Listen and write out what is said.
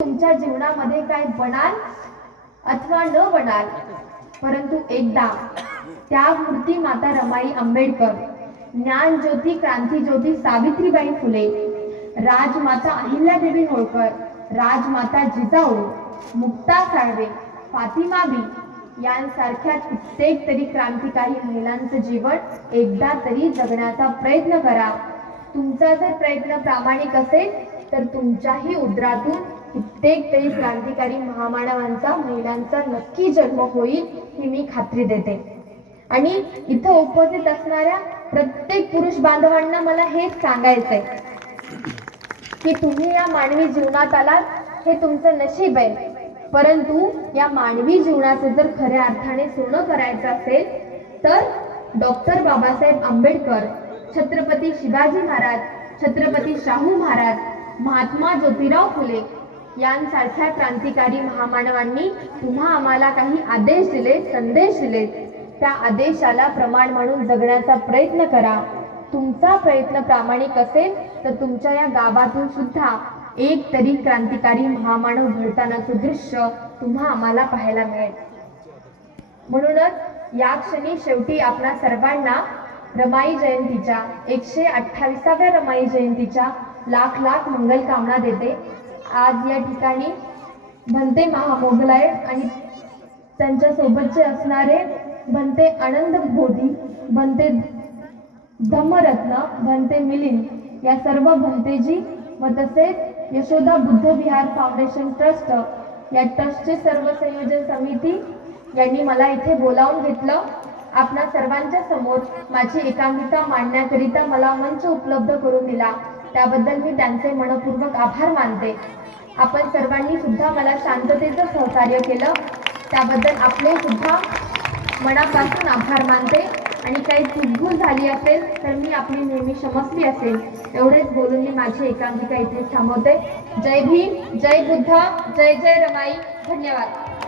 तुमच्या जीवनामध्ये काय बनाल अथवा न बनाल, परंतु एकदा त्यागमूर्ती माता रमाई आंबेडकर, ज्ञानज्योती क्रांतीज्योती सावित्रीबाई फुले, राजमाता अहिल्यादेवी होळकर, राजमाता जिजाऊ, मुक्ता साळवे, फातिमा बी यांसारख्या कित्येक तरी क्रांतिकारी महिलांचं जीवन एकदा तरी जगण्याचा प्रयत्न करा. तुमचा जर प्रयत्न प्रामाणिक असेल तर तुमच्याही उदरातून कित्येक तरी क्रांतिकारी महामानवांचा, महिलांचा नक्की जन्म होईल ही मी खात्री देते. आणि इथं उपस्थित असणाऱ्या प्रत्येक पुरुष बांधवांना मला हेच सांगायचंय की तुम्ही या मानवी जीवनात आलात हे तुमचं नशीब आहे, परंतु या मानवी जीवनाचं जर खऱ्या अर्थाने सोनं करायचं असेल तर डॉक्टर बाबासाहेब आंबेडकर, छत्रपती शिवाजी महाराज, छत्रपती शाहू महाराज, महात्मा ज्योतिराव फुले यांसारख्या क्रांतिकारी महामानवांनी तुम्हा आम्हाला काही आदेश दिले, संदेश दिले, त्या आदेशाला प्रमाण म्हणून जगण्याचा प्रयत्न करा. तुमचा प्रयत्न प्रामाणिक असेल तर तुमच्या या गावातून सुद्धा एक तरी क्रांतिकारी महामानव घडतानाचं दृश्य तुम्हा आम्हाला पाहायला मिळेल. म्हणूनच या क्षणी शेवटी आपणा सर्वांना रमाई जयंतीच्या 128व्या रमाई जयंतीच्या लाख लाख मंगल कामना देते. आज या ठिकाणी भंते महामोगलाय आणि त्यांच्या सोबतचे असणारे भंते आनंद बोधी, भंते धम्मरत्न, भंते मिलिंद या सर्व भंतेजी व तसेच यशोदा बुद्ध विहार फाउंडेशन ट्रस्ट या ट्रस्टचे सर्व संयोजन समिती यांनी मला इथे बोलावून घेतलं. आपणा सर्वांच्या समोर माझी एकांकिका मांडण्याकरिता मला मंच उपलब्ध करून दिला, त्याबद्दल मी त्यांचे मनपूर्वक आभार मानते. आपण सर्वांनी सुद्धा मला शांततेचं सहकार्य केलं, त्याबद्दल आपले सुद्धा मनापासून आभार मानते. आणि काही चूकभूल झाली असेल तर मी आपली नेहमी क्षमस्वी असेल. एवढेच बोलून मी माझी एकांकिका इथे थांबवते. जय भीम, जय बुद्ध, जय जय रमाई. धन्यवाद.